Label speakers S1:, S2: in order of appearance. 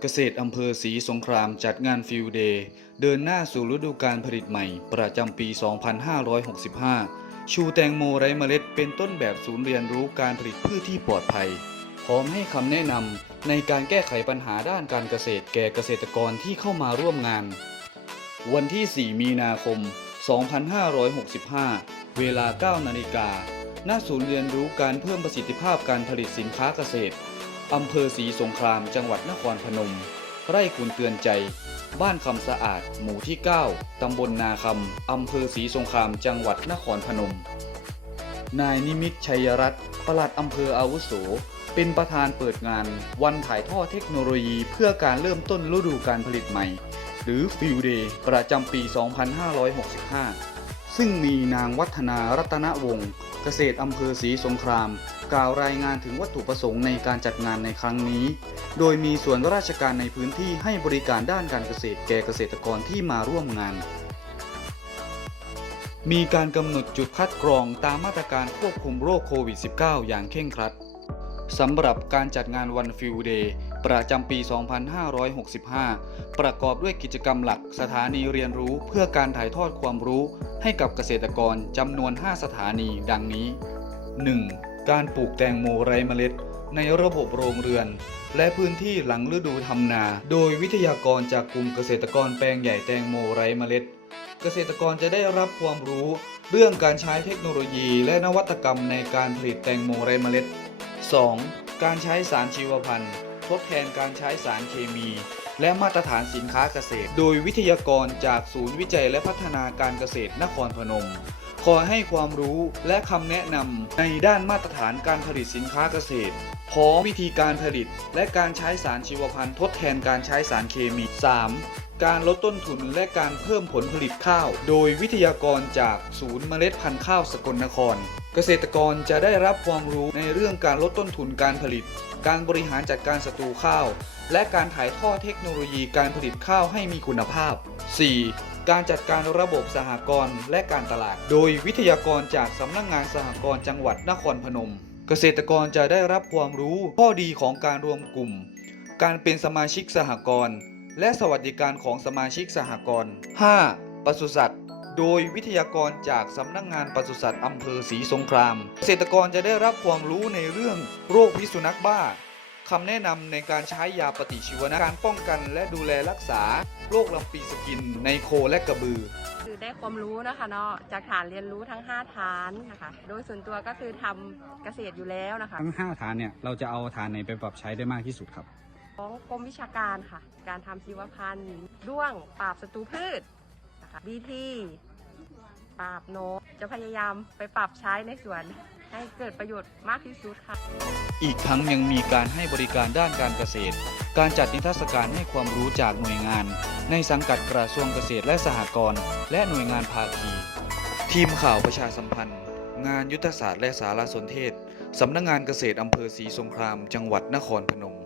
S1: เกษตรอำเภอศรีสงครามจัดงานฟิลเดย์ เดินหน้าสู่ฤดูการผลิตใหม่ ประจำปี 2565 ชูแตงโมไร้เมล็ดเป็นต้นแบบศูนย์เรียนรู้การผลิตพืชที่ปลอดภัย พร้อมให้คำแนะนำในการแก้ไขปัญหาด้านการเกษตรแก่เกษตรกรที่เข้ามาร่วมงาน วันที่ 4 มีนาคม 2565 เวลา 9 นาฬิกา ณ ศูนย์เรียนรู้การเพิ่มประสิทธิภาพการผลิตสินค้าเกษตร อำเภอศรีสงครามจังหวัดนครพนม ไร่ขุนเตือนใจ บ้านคำสะอาด หมู่ที่ 9 ตำบลนาคำ อำเภอศรีสงครามจังหวัดนครพนม นายนิมิตชัยรัตน์ปลัดอำเภออาวุโส เป็นประธานเปิดงาน วันถ่ายทอดเทคโนโลยีเพื่อการเริ่มต้นฤดูการผลิตใหม่ หรือฟิลเดย์ประจำปี 2565 ซึ่งมีนางวัฒนารัตนวงศ์เกษตรอำเภอศรีสงคราม กล่าวรายงานถึงวัตถุประสงค์ในการจัดงานในครั้งนี้ โดยมีส่วนราชการในพื้นที่ให้บริการด้านการเกษตรแก่เกษตรกรที่มาร่วมงาน มีการกำหนดจุดคัดกรองตามมาตรการควบคุมโรคโควิด -19 อย่างเคร่งครัดสำหรับการจัดงานวันฟิลเดย์ประจำปี 2565 ประกอบด้วยกิจกรรมหลักสถานีเรียนรู้เพื่อการถ่ายทอดความรู้ให้กับเกษตรกรจำนวน 5 สถานีดังนี้ 1. การปลูกแตงโมไร้เมล็ด ในระบบโรงเรือน และพื้นที่หลังฤดูทำนา โดยวิทยากรจากกลุ่มเกษตรกรแปลงใหญ่แตงโมไร้เมล็ด เกษตรกรจะได้รับความรู้ เรื่องการใช้เทคโนโลยี และนวัตกรรมในการผลิตแตงโมไร้เมล็ด 2. การใช้สารชีวพันธุ์ทดแทนการใช้สารเคมี และมาตรฐานสินค้าเกษตร โดยวิทยากรจากศูนย์วิจัยและพัฒนาการเกษตรนครพนม ขอให้ความรู้และคำแนะนำในด้านมาตรฐานการผลิตสินค้าเกษตรพร้อมวิธีการผลิต และการใช้สารชีวพันธุ์ทดแทนการใช้สารเคมี 3. การลดต้นทุนและการเพิ่มผลผลิตข้าว โดยวิทยากรจากศูนย์เมล็ดพันธุ์ข้าวสกลนคร เกษตรกรจะได้รับความรู้ในเรื่องการลดต้นทุนการผลิต การบริหารจัดการศัตรูข้าว และการถ่ายทอดเทคโนโลยีการผลิตข้าวให้มีคุณภาพ 4. การจัดการระบบสหกรณ์และการตลาด โดยวิทยากรจากสำนักงงานสหกรณ์จังหวัดนครพนม เกษตรกรจะได้รับความรู้ข้อดีของการรวมกลุ่ม การเป็นสมาชิกสหกรณ์และสวัสดิการของสมาชิกสหกรณ์ 5. ปศุสัตว์ โดยวิทยากรจากสำนักงงานปศุสัตว์อำเภอศรีสงคราม เกษตรกรจะได้รับความรู้ในเรื่องโรคพิษสุนัขบ้า คำแนะนำในการใช้ยาปฏิชีวนะการป้องกันและดูแลรักษาโรคลำปีสกินในโคและกระบือ
S2: คือได้ความรู้นะคะเนาะจากฐานเรียนรู้ทั้ง 5 ฐานนะคะ โดยส่วนตัวก็คือทำเกษตรอยู่แล้วนะคะ
S3: ทั้ง 5 ฐานเนี่ยเราจะเอาฐานไหนไปปรับใช้ได้มากที่สุดครับ
S2: ของกรมวิชาการค่ะ การทำชีวพันธุ์ด้วงปราบศัตรูพืชนะคะบีที ปราบนกจะพยายามไปปรับใช้ในสวน ให้เกิดประโยชน์มากที่สุดค่ะ
S1: อีกทั้งยังมีการให้บริการด้านการเกษตร การจัดนิทรรศการให้ความรู้จากหน่วยงาน ในสังกัดกระทรวงเกษตรและสหกรณ์และหน่วยงานภาคี ทีมข่าวประชาสัมพันธ์ งานยุทธศาสตร์และสารสนเทศ สำนักงงานเกษตรอำเภอศรีสงคราม จังหวัดนครพนม